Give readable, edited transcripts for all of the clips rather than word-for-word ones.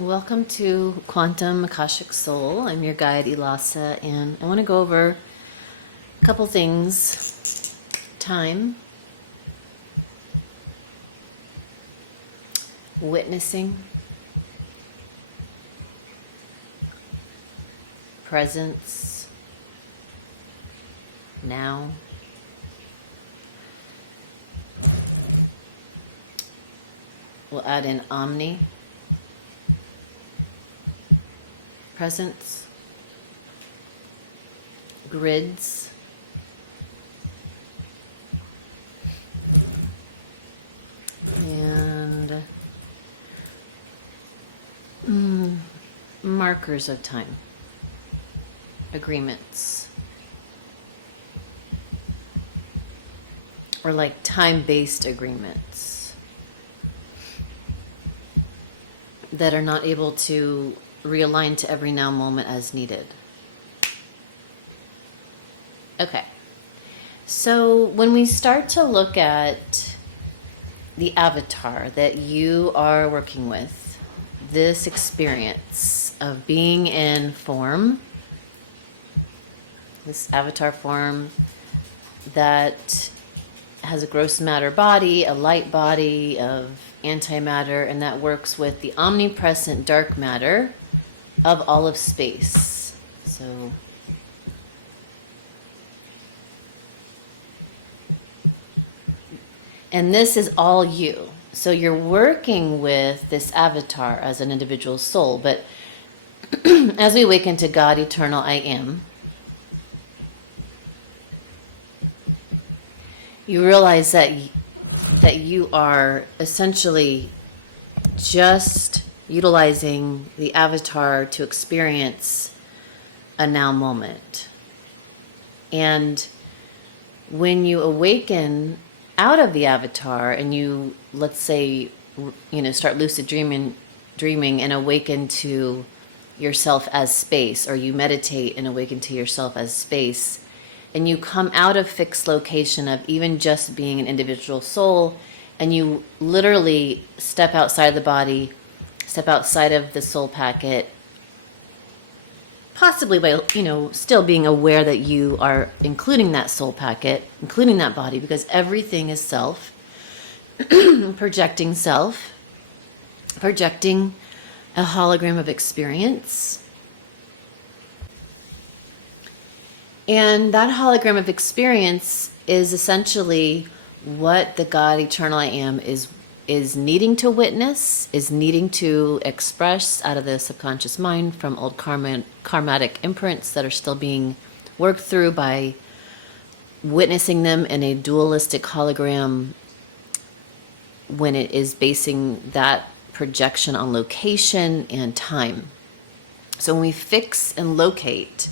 Welcome to Quantum Akashic Soul. I'm your guide, Elasa, and I want to go over a couple things. Time, witnessing, presence, now. We'll add in presence, grids, and markers of time, agreements, or like time-based agreements that are not able to realign to every now moment as needed. Okay, so when we start to look at the avatar that you are working with, this experience of being in form, this avatar form that has a gross matter body, a light body of antimatter, and that works with the omnipresent dark matter of all of space. So and this is all you. So you're working with this avatar as an individual soul, but as we awaken to God, eternal I am, you realize that you are essentially just utilizing the avatar to experience a now moment. And when you awaken out of the avatar and you, let's say, start lucid dreaming and awaken to yourself as space, or you meditate and awaken to yourself as space, and you come out of fixed location of even just being an individual soul, and you literally step outside the body, step outside of the soul packet, possibly by, still being aware that you are including that soul packet, including that body, because everything is self, projecting a hologram of experience. And that hologram of experience is essentially what the God eternal I am is needing to witness, is needing to express out of the subconscious mind from old karmatic imprints that are still being worked through by witnessing them in a dualistic hologram when it is basing that projection on location and time. So when we fix and locate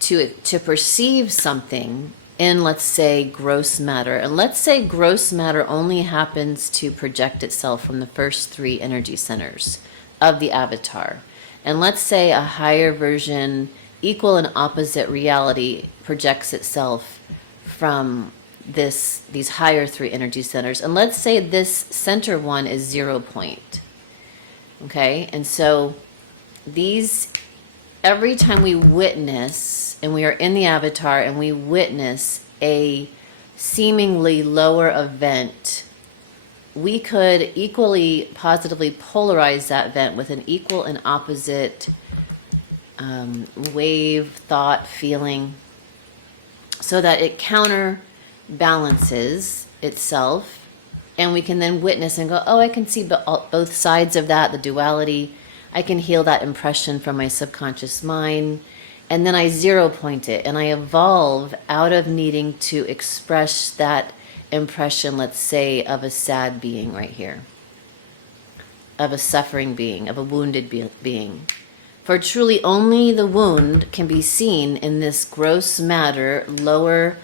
to perceive something in, let's say, gross matter, and let's say gross matter only happens to project itself from the first three energy centers of the avatar, and let's say a higher version, equal and opposite reality projects itself from these higher three energy centers, and let's say this center one is 0 point. Okay, and so every time we witness, and we are in the avatar and we witness a seemingly lower event, we could equally positively polarize that event with an equal and opposite wave, thought, feeling, so that it counterbalances itself, and we can then witness and go, oh, I can see both sides of that, the duality. I can heal that impression from my subconscious mind, and then I 0 point it, and I evolve out of needing to express that impression, let's say, of a sad being right here, of a suffering being, of a wounded being. For truly only the wound can be seen in this gross matter, lower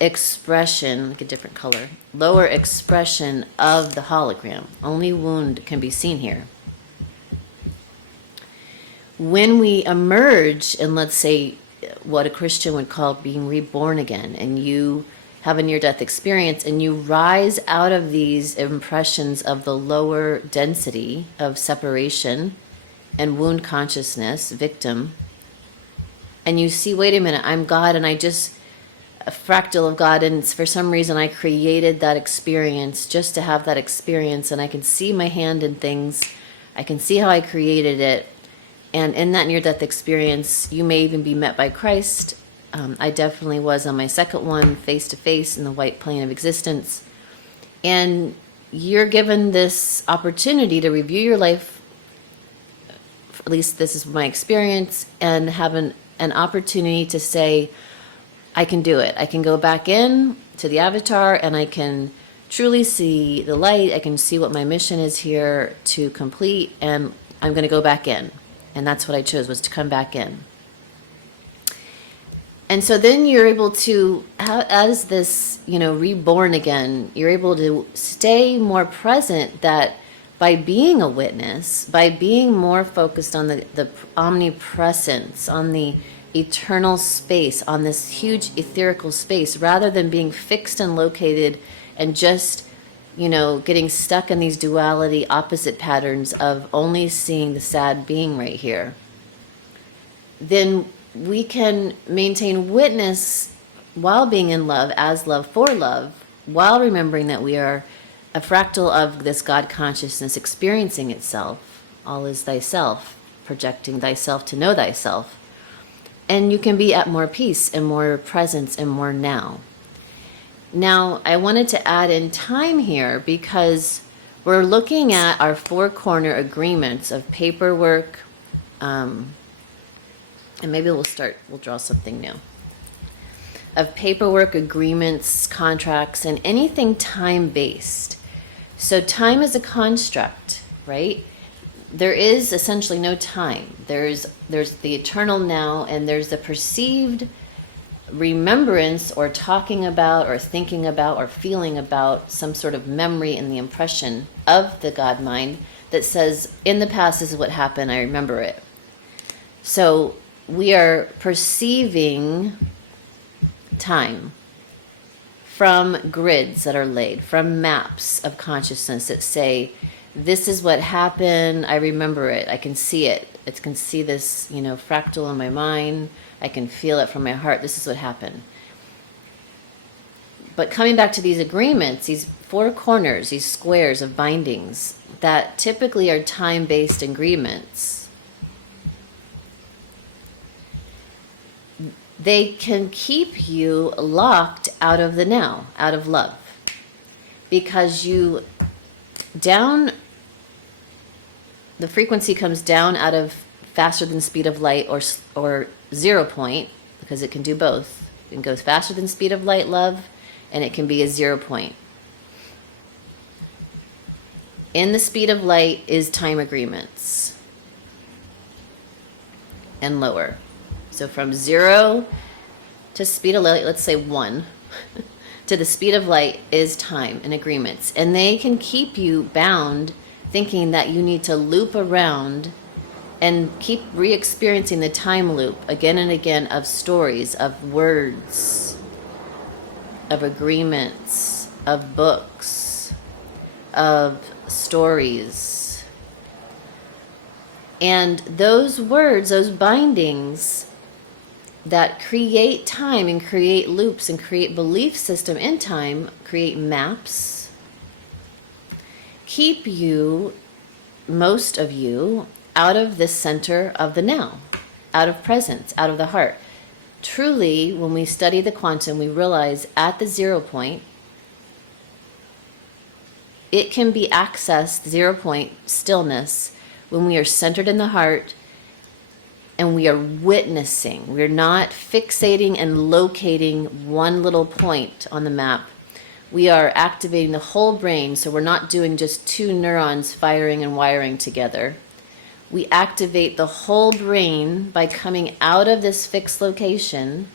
expression, like a different color, lower expression of the hologram. Only wound can be seen here. When we emerge in, let's say, what a Christian would call being reborn again, and you have a near-death experience, and you rise out of these impressions of the lower density of separation and wound consciousness, victim, and you see, wait a minute, I'm God, and I just a fractal of God, and for some reason I created that experience just to have that experience, and I can see my hand in things. I can see how I created it. And in that near-death experience, you may even be met by Christ. I definitely was on my second one, face-to-face in the white plane of existence. And you're given this opportunity to review your life, at least this is my experience, and have an opportunity to say, I can do it. I can go back in to the avatar, and I can truly see the light. I can see what my mission is here to complete, and I'm going to go back in. And that's what I chose, was to come back in. And so then you're able to, as this, reborn again, you're able to stay more present, that by being a witness, by being more focused on the omnipresence, on the eternal space, on this huge etherical space, rather than being fixed and located and just getting stuck in these duality opposite patterns of only seeing the sad being right here, then we can maintain witness while being in love, as love for love, while remembering that we are a fractal of this God consciousness experiencing itself. All is thyself, projecting thyself to know thyself. And you can be at more peace and more presence and more now. Now, I wanted to add in time here because we're looking at our four-corner agreements of paperwork, and maybe we'll draw something new, of paperwork, agreements, contracts, and anything time-based. So time is a construct, right? There is essentially no time. There's the eternal now, and there's the perceived remembrance or talking about or thinking about or feeling about some sort of memory in the impression of the God mind that says, in the past, this is what happened, I remember it. So we are perceiving time from grids that are laid, from maps of consciousness that say, this is what happened, I remember it, I can see it. I can see this, fractal in my mind. I can feel it from my heart. This is what happened. But coming back to these agreements, these four corners, these squares of bindings that typically are time-based agreements, they can keep you locked out of the now, out of love. Because the frequency comes down out of faster than speed of light or 0 point, because it can do both. It goes faster than speed of light, love, and it can be a 0 point. In the speed of light is time agreements and lower. So from 0 to speed of light, let's say 1, to the speed of light is time and agreements. And they can keep you bound, thinking that you need to loop around and keep re-experiencing the time loop again and again of stories, of words, of agreements, of books, of stories. And those words, those bindings that create time and create loops and create belief system in time, create maps, keep you, most of you, out of the center of the now, out of presence, out of the heart. Truly, when we study the quantum, we realize at the 0 point, it can be accessed, 0 point stillness, when we are centered in the heart and we are witnessing. We're not fixating and locating one little point on the map. We are activating the whole brain, so we're not doing just two neurons firing and wiring together. We activate the whole brain by coming out of this fixed location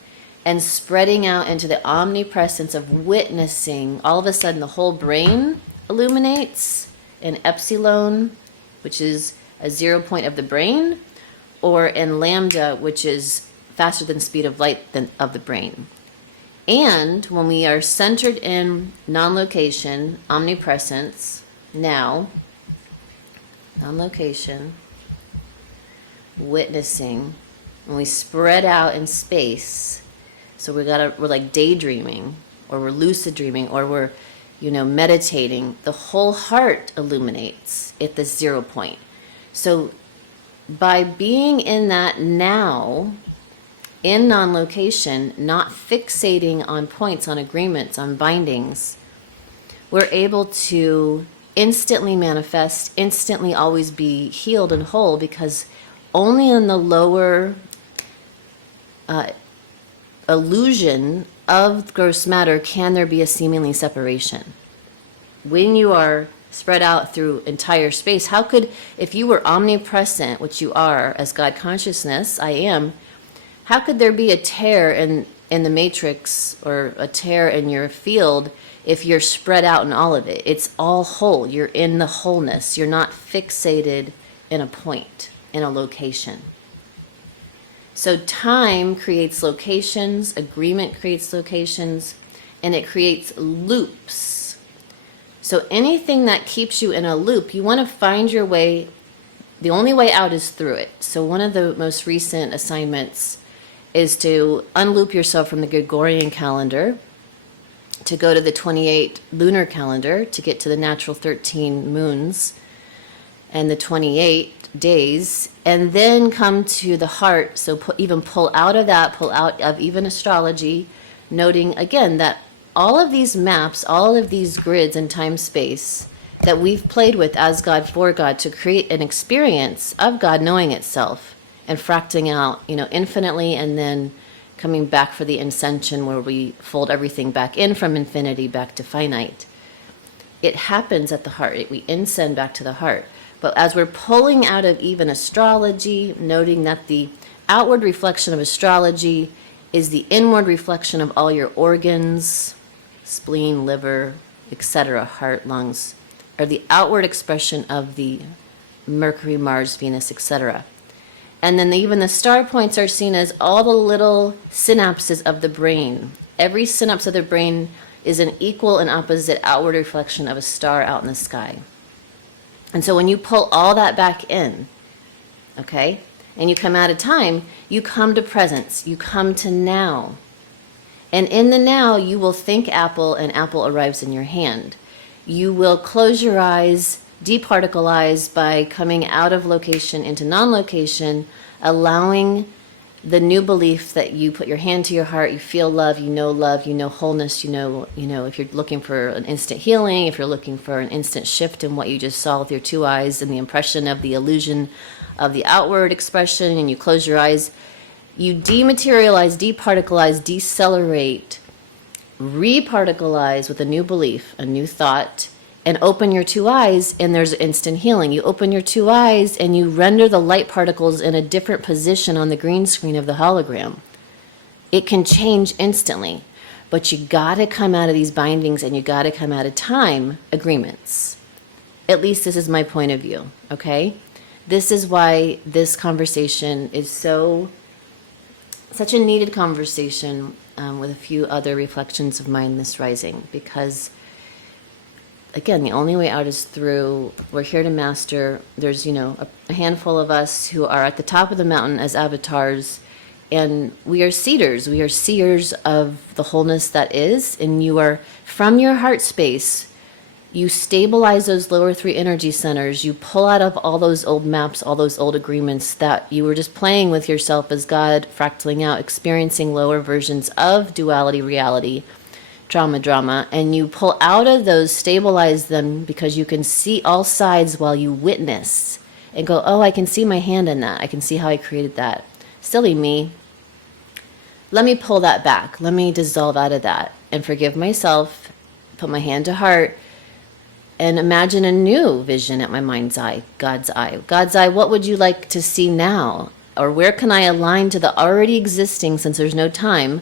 and spreading out into the omnipresence of witnessing. All of a sudden, the whole brain illuminates in epsilon, which is a 0 point of the brain, or in lambda, which is faster than speed of light of the brain. And when we are centered in non-location, omnipresence, now, non-location, witnessing, when we spread out in space, so we're like daydreaming, or we're lucid dreaming, or we're, meditating, the whole heart illuminates at this 0 point. So by being in that now, in non-location, not fixating on points, on agreements, on bindings, we're able to instantly manifest, instantly always be healed and whole, because only in the lower illusion of gross matter can there be a seemingly separation. When you are spread out through entire space, how could, if you were omnipresent, which you are as God consciousness, I am, how could there be a tear in the matrix, or a tear in your field, if you're spread out in all of it? It's all whole. You're in the wholeness. You're not fixated in a point, in a location. So time creates locations, agreement creates locations, and it creates loops. So anything that keeps you in a loop, you want to find your way. The only way out is through it. So one of the most recent assignments is to unloop yourself from the Gregorian calendar, to go to the 28 lunar calendar, to get to the natural 13 moons and the 28 days, and then come to the heart. So even pull out of that, pull out of even astrology, noting again that all of these maps, all of these grids in time space that we've played with as God for God to create an experience of God knowing itself and fracting out, infinitely, and then coming back for the ascension where we fold everything back in from infinity back to finite. It happens at the heart. We ascend back to the heart. But as we're pulling out of even astrology, noting that the outward reflection of astrology is the inward reflection of all your organs, spleen, liver, etc., heart, lungs, are the outward expression of the Mercury, Mars, Venus, etc. And then even the star points are seen as all the little synapses of the brain. Every synapse of the brain is an equal and opposite outward reflection of a star out in the sky. And so when you pull all that back in, okay, and you come out of time, you come to presence, you come to now. And in the now, you will think apple, and apple arrives in your hand. You will close your eyes, departicleize by coming out of location into non-location, allowing the new belief that you put your hand to your heart, you feel love, you know wholeness, if you're looking for an instant healing, if you're looking for an instant shift in what you just saw with your two eyes and the impression of the illusion of the outward expression, and you close your eyes, you dematerialize, departicleize, decelerate, reparticleize with a new belief, a new thought, and open your two eyes, and there's instant healing. You open your two eyes and you render the light particles in a different position on the green screen of the hologram. It can change instantly, but you gotta come out of these bindings, and you gotta come out of time agreements. At least this is my point of view, okay? This is why this conversation is such a needed conversation, with a few other reflections of mine this rising, because again, the only way out is through. We're here to master. There's, a handful of us who are at the top of the mountain as avatars, and we are seeders. We are seers of the wholeness that is, and you are, from your heart space, you stabilize those lower three energy centers. You pull out of all those old maps, all those old agreements that you were just playing with yourself as God, fractaling out, experiencing lower versions of duality reality, drama, and you pull out of those, stabilize them, because you can see all sides while you witness and go, oh, I can see my hand in that. I can see how I created that. Silly me. Let me pull that back. Let me dissolve out of that and forgive myself, put my hand to heart, and imagine a new vision at my mind's eye, God's eye. God's eye, what would you like to see now? Or where can I align to the already existing, since there's no time?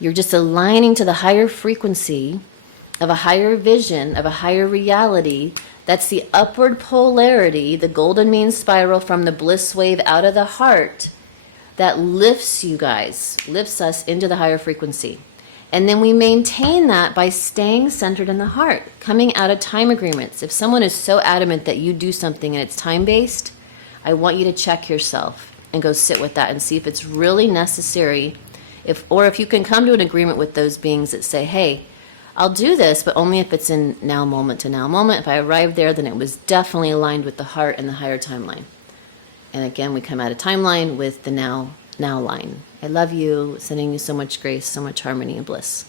You're just aligning to the higher frequency of a higher vision, of a higher reality. That's the upward polarity, the golden mean spiral from the bliss wave out of the heart that lifts you guys, lifts us into the higher frequency. And then we maintain that by staying centered in the heart, coming out of time agreements. If someone is so adamant that you do something and it's time-based, I want you to check yourself and go sit with that and see if it's really necessary. Or if you can come to an agreement with those beings that say, hey, I'll do this, but only if it's in now moment to now moment. If I arrive there, then it was definitely aligned with the heart and the higher timeline. And again, we come out of timeline with the now line. I love you, sending you so much grace, so much harmony and bliss.